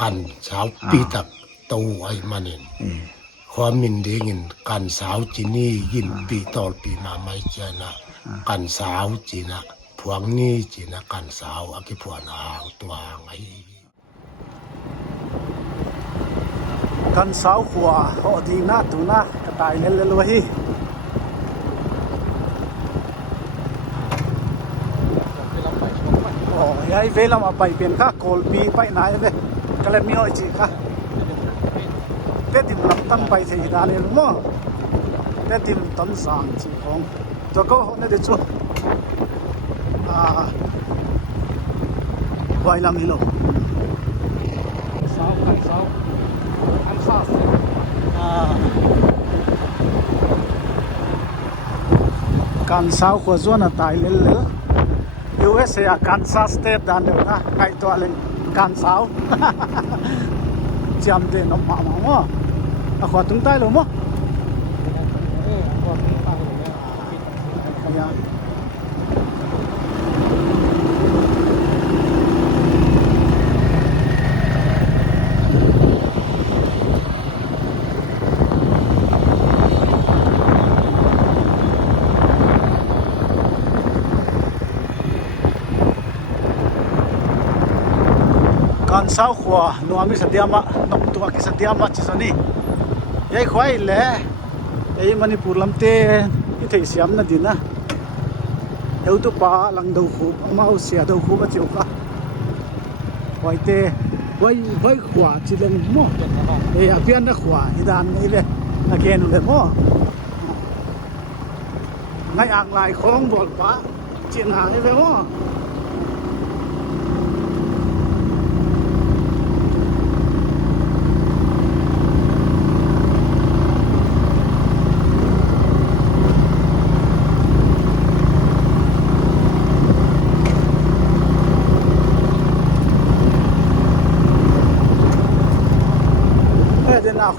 กันสาวปีตักตูไอ้มันเองความมินดีงินกันสาวจีนี่ยินปีตอลปีมาไม่เจนะกันสาวจีนะพวงนี้จีนะกันสาวอากิพวนหางตัวหางไอ้กันสาวขัวโอดีน่าตูน่ากระต่ายเล่นเลย ยายเวลามาไปเป็นข้าโกลปีไปไหนเลยก็เลยมีอะไรจีค่ะเด็ดดินลำตั้งไปที่ด้านนี้รู้มั้งเด็ดดินต้นสางจีของตัวก็เนี่ยเดี๋ยวช่วยไว้ลำนี้ลูกสาวกันสาวอันซาสกันสาวขวดส่วนตายเลย USA Kansas State dan na kai to alen Kansas jam de no ma mo a kho tung tai lo mo yaกันสาวขวาหนูมีสัตยามะนกตัวกิสัตยามะจิสันนี่ยัยควายแหละไอ้มันนี่พูดลำเตที่ที่เสียมนั่นดินะเอวตัวปลาหลังดูคูบมาเอาเสียดูคูบมาเจียวกันไว้เตไว้ขวาจิเลงมั่วเอ้ยเพี้ยนนักขวาที่ด้านนี้เลยนักเกณฑ์เลยมั่วไงอ่างลายของบอลปลาจีนหายไปมั่ว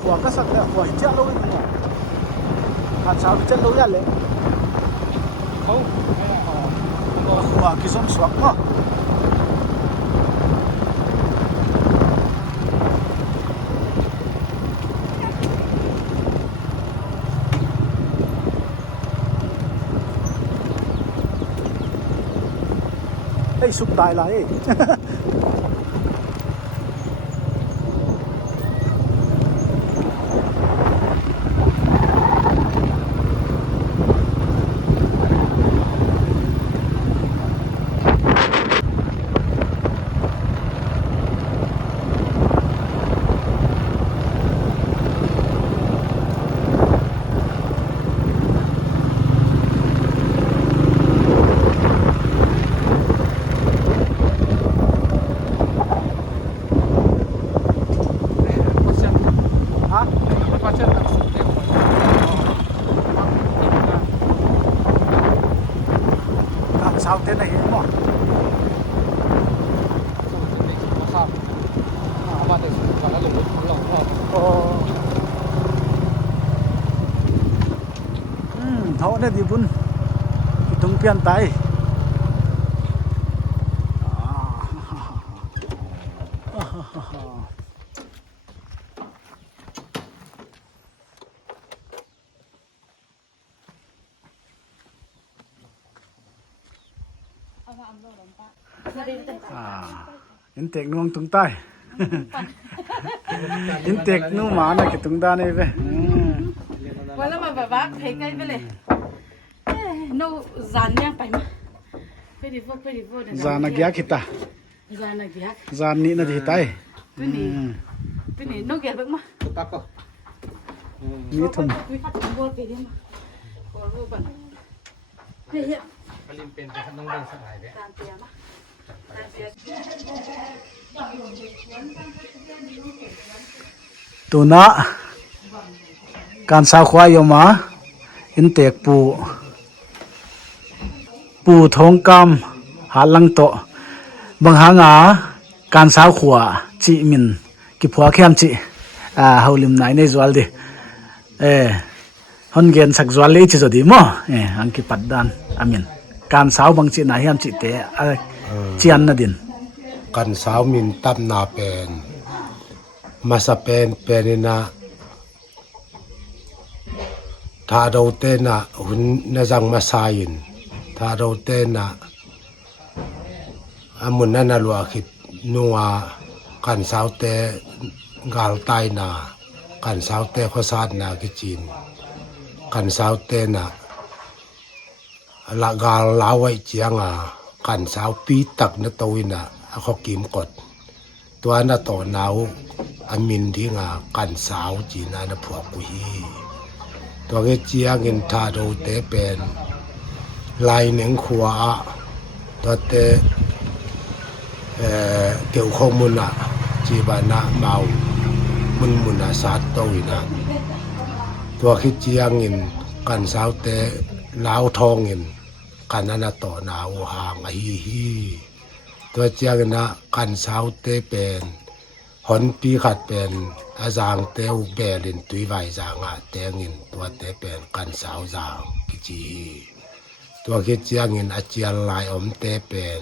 ขวาก็สักแต่ขวาเจ้าลุยมั้งอาชาวเจ้าลุยอะไรเขาขวากิสมสวักมั้งไอ้สุกตายเลยสาวเต้นได้เห็นมั้งเขาได้ดีบุญตรงเปลี่ยนไตอินเตกนุ่งตรงใต้อินเตกนุ่งหมานะกิตรงด้านนี้ไปวันละมาแบบว่าเพลงไงไปเลยนู่จานยังไปมั้ยไปดิฟจานนักยาคิดตาจานนี้น่าจะตายไปนี่นู่แกบ้างมั้ยนี่ทุ่มมีข้าวต้มบัวไปดิมั้ยบัวรูปแบบเฮ้ยปริมเป็นแต่น้องเดินสบายเลยตามเตียมั้ยตัวน่ะการสาวควายมาอินเตกปูทองกำหาลังโตบางหางาการสาวขวาจิมินกิพัวเข้มจิเฮาลิมไหนในจวลดิฮอนเกนสักจวลเลยจิจดีมั้งอังกิปัดดันอามินการสาวบางจิไหนเข้มจิเตะเจียนน่ะดินกันสาวมินตับนาเป็น masa penina tha do te na hun na jang masain tha do te na amun na lu akhit nuwa kan sau te gal tai na kan sau te khosat na ki chin kan sau te na la gal lawai chianga kan sau pi tak na toina a kho kim kot tua na to nau amin dinga kan sau chi na na phwa ku hi tua ge chiang in tha do te pen lai neng khwa to te kêu không muốn à chỉ bà na màu muốn à sát tôi na tua khi chiang in kan sao te lao thong in kan ana to nau hang a hi hi tua chiang na kan sao te pen hon pi khat pen a jang teu belin tui vai jang a teng in tua te pen kan sao jang ki chi tua khi chiang in a chial lai om te pen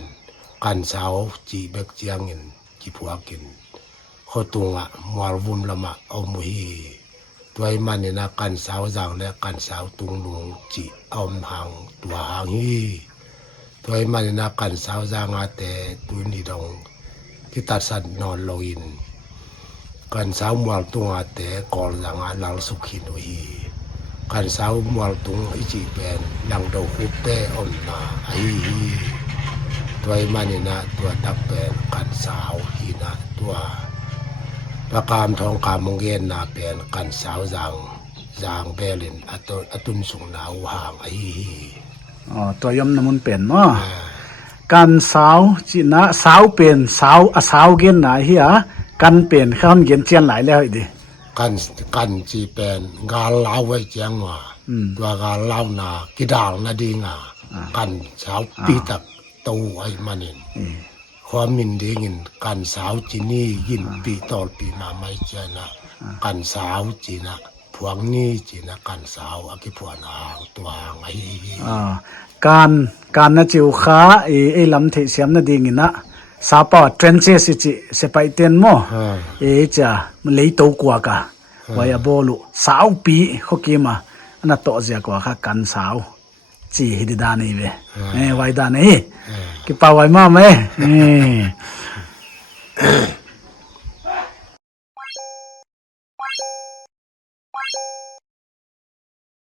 kan sao chi bek chiang in chi phuakin khotunga marvum lama om hi toy manina kan sao jang le kan sao tung lung chi om hang tua hang hi toy manina kan sao jang ate tu ni dong ki tar san non loin kan sao mual tung ate kol jang a lal sukhin hi kan sao mual tung chi pen lang do khu te om na ai hiตัวมันนี่นะตัวตักเป็นกันสาวฮีนะตัวประกามทองคำมงเงินนะเป็นกันสาวจางเบลินอตุนสุงนาวห่างไอ้ฮีอ๋อตัวยมน้ำมันเป็นเนาะกันสาวจีนะสาวเป็นสาวเกินไหนเฮียกันเป็นข้ามเย็นเจียนหลายแล้วอีดิกันจีเป็นงานเล่าไว้เจียงว่าตัวงานเล่านากิดาลนาดีงากันสาวปีตักตัวไอ้มันเองความมินเด้งินกันสาวจีนี่ยินปีตอลปีมาไม่เจนะกันสาวจีนะพวงนี่จีนะกันสาวอกิพวนหางตัวหางไอ้การนะจิวขาไอ้ลำเทเสียมนะดีงินนะสาปอเทรนเซสิจิเสไปเตียนโมจ้ะมันเลยโตกว่ากะวายบอลุสาวปีเขาเกี่ยมาอันนั้นโตเสียกว่าค่ะกันสาวจีฮิดดานี่เว้ไว้ดานี่กี่ป่าไว้มาไหม